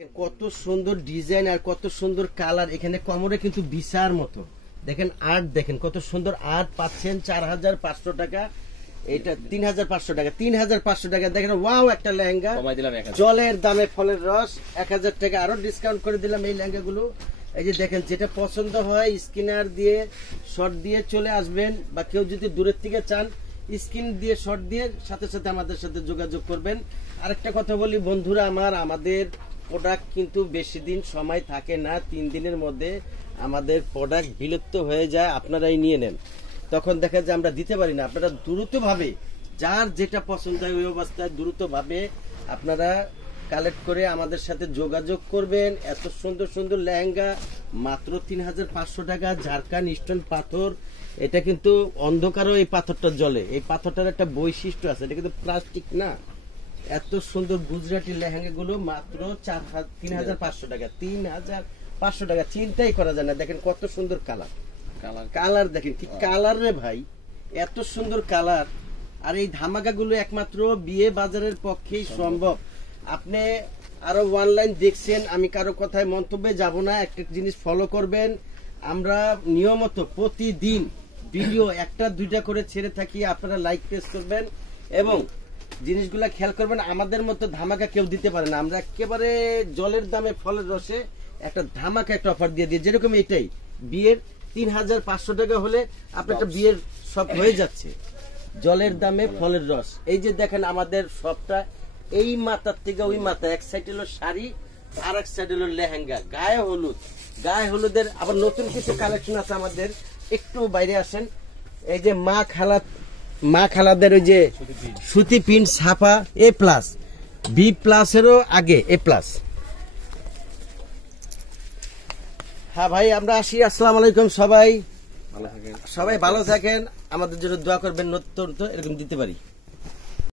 কত সুন্দর ডিজাইন আর কত সুন্দর কালার। এখানে কোমরে কিন্তু বিছার মতো দেখেন আর্ট, দেখেন কত সুন্দর আর্ট পাচ্ছেন 4500 টাকা। এটা 3500 টাকা, 3500 টাকা। দেখেন ওয়াও, একটা লেহেঙ্গা জলের দামে ফলের রস, 1000 টাকা আরো ডিসকাউন্ট করে দিলাম এই লেহেঙ্গাগুলো। এই যে দেখেন, যেটা পছন্দ হয় স্ক্রিনার দিয়ে শর্ট দিয়ে চলে আসবেন, বা কেউ যদি দূরের থেকে চান স্ক্রিন দিয়ে শর্ট দিয়ে সাথে সাথে আমাদের সাথে যোগাযোগ করবেন। আরেকটা কথা বলি বন্ধুরা আমার, আমাদের প্রোডাক্ট কিন্তু বেশি দিন সময় থাকে না, 3 দিনের মধ্যে আমাদের প্রোডাক্ট বিলুপ্ত হয়ে যায়, আপনারাই নিয়ে নেন। তখন দেখা যায় আমরা দিতে পারি না। আপনারা দ্রুতভাবে যার যেটা পছন্দ হয় ওই অবস্থায় দ্রুতভাবে আপনারা কালেক্ট করে আমাদের সাথে যোগাযোগ করবেন। এত সুন্দর সুন্দর লেহেঙ্গা মাত্র 3500 টাকা। ঝাড়খান্ড স্টোন পাথর, এটা কিন্তু অন্ধকারও এই পাথরটা জ্বলে। এই পাথরটার একটা বৈশিষ্ট্য আছে, এটা কিন্তু প্লাস্টিক না। এত সুন্দর গুজরাটি লেহেঙ্গা গুলো মাত্র 3500 টাকা, 3500 টাকা। চিন্তাই করা যায় না। দেখেন কত সুন্দর কালার, কালার দেখেন কি কালার রে ভাই, এত সুন্দর কালার। আর এই ধামাকা গুলো একমাত্র বিয়ে বাজারের পক্ষেই সম্ভব। আপনি আরো অনলাইন দেখছেন, আমি কারো কথায় মন্তব্যে যাব না। একটা জিনিস ফলো করবেন, আমরা নিয়মিত প্রতিদিন ভিডিও 1-2টা করে ছেড়ে থাকি, আপনারা লাইক প্রেস করবেন এবং জিনিসগুলা খেয়াল করবেন। আমাদের মতো ধামাকা কেউ দিতে পারে না। আমরা একেবারে জলের দামে ফলের রসে একটা ধামাকা একটা অফার দিয়ে দিই। যেরকম এটাই বিয়ের 3500 টাকা হলে আপনার একটা বিয়ের সব হয়ে যাচ্ছে জলের দামে ফলের রস। এই যে দেখেন আমাদের সবটা এই মাথার থেকে ওই মাথা, এক সাইড হলো শাড়ি আর এক সাইড হলো লেহেঙ্গা। গায়ে হলুদ, গায়ে হলুদের আবার নতুন কিছু কালেকশন আছে আমাদের। একটু বাইরে আসেন, এই যে মা খালাদের ওই যে সুতি প্রিন্ট ছাপা A+, B+ এরও আগে A+। হ্যাঁ ভাই, আমরা আসি। আসসালামু আলাইকুম। সবাই ভালো থাকেন, আমাদের জন্য দোয়া করবেন, নতুন এরকম দিতে পারি।